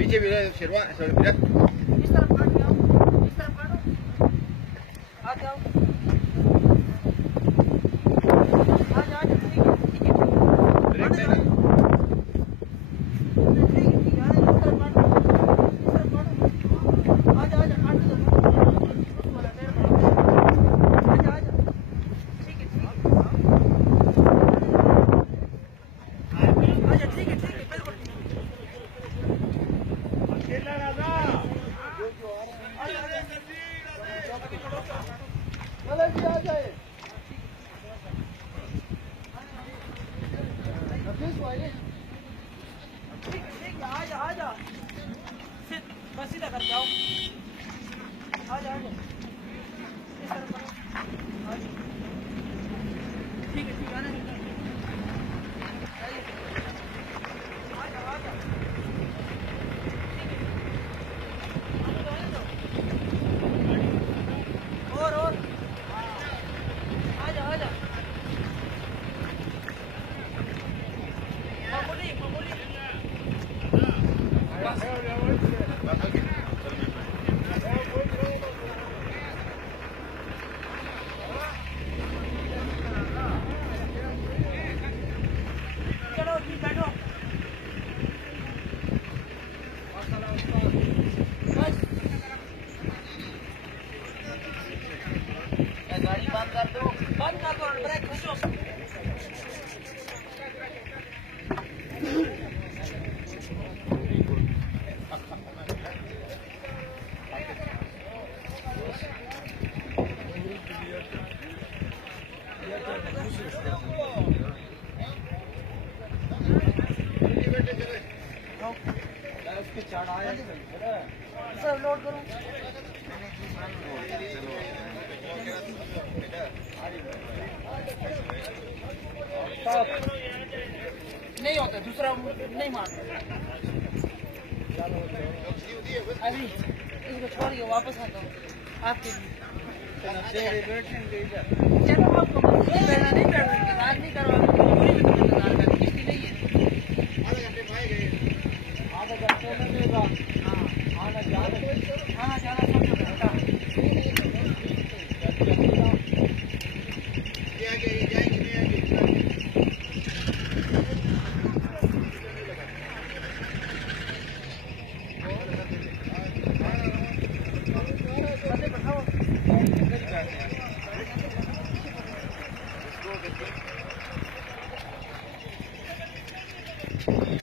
पीछे भी शेरवा इस तरफ काट जाओ, इस तरफ काटो, आ जाओ, आ जाओ, ठीक है, ठीक है, ब्रेक नहीं ना ठीक है, इस तरफ काटो, आ जाओ, आ जाओ, काट दो, वाला पैर आ जाओ, आ जाओ, ठीक है, ठीक है, आ जाओ, ठीक है, बिल्कुल अकेला राजा चलो जी आ जाए ठीक है आ जा आ जा बस सीधा कर जाओ आ जा इस तरफ आ जाओ ठीक है आना आ जा और आ जा मामूली चलो जी बैठो बस गाड़ी बंद कर दो ब्रेक खींचो उसके चढ़ाया सर लोड करो नहीं होता दूसरा नहीं मारता अभी इसको छोड़िए वापस आता हूँ आपके लिए चलो आपको